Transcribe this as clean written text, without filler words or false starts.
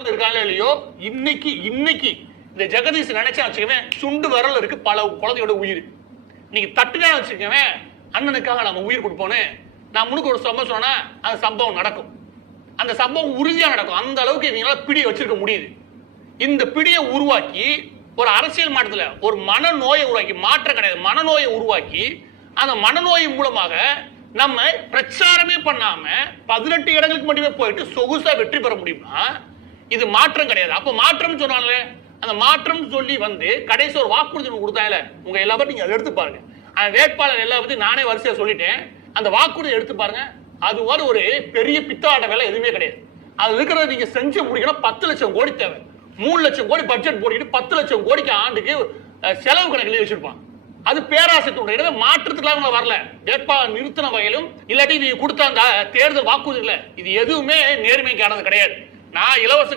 வேட்பாளர் இருக்காங்களோ இல்லையோ, இன்னைக்கு இந்த ஜெகதீஷ் நினைச்சா வச்சுக்கவேன், சுண்டு விரல் இருக்கு பல குழந்தையோட உயிர். இன்னைக்கு தட்டுனா வச்சுக்கவேன், அண்ணனுக்காக நம்ம உயிர் கொடுப்போன்னு நான் முன்னுக்கு ஒரு சம்பவம் சொன்னா அந்த சம்பவம் நடக்கும். அந்த சம்பவம் உறுதியா நடக்கும். அந்த அளவுக்கு இவங்களால பிடியை வச்சிருக்க முடியுது. இந்த பிடியை உருவாக்கி ஒரு அரசியல் மாற்றத்துல ஒரு மனநோயை உருவாக்கி, மாற்றம் கிடையாது, மனநோயை உருவாக்கி அந்த மனநோய் மூலமாக நம்ம பிரச்சாரமே பண்ணாம 18 இடங்களுக்கு மட்டுமே போயிட்டு சொகுசா வெற்றி பெற முடியும்னா இது மாற்றம் கிடையாது. அப்ப மாற்றம் சொன்னாலே அந்த மாற்றம் சொல்லி வந்து கடைசி ஒரு வாக்குறுதி கொடுத்தாங்கல்ல, உங்க எல்லாரும் நீங்க அதை எடுத்து பாருங்க. அந்த வேட்பாளர் எல்லா பத்தி நானே வரிசையா சொல்லிட்டேன். அந்த வாக்குறுதி எடுத்து பாருங்க. அது ஒரு பெரிய பித்தாட வேலை எதுவுமே கிடையாது. அது இருக்கிறத நீங்க செஞ்சு முடிக்கணும். 10 லட்சம் கோடி தேவை. 3 லட்சம் கோடி பட்ஜெட் போட்டுட்டு 10 லட்சம் கோடிக்கு ஆண்டுக்கு செலவு கணக்கு வச்சிருப்பான். அது பேராசை தூண்டுறது. மாற்றத்துக்குலாம் அவங்க வரல. வேட்பாளர் நிறுத்தின வகையிலும் இல்லாட்டி நீங்க கொடுத்த அந்த தேர்தல் வாக்குறுதிகள் இது எதுவுமே நேர்மைக்கானது கிடையாது. நான் இலவச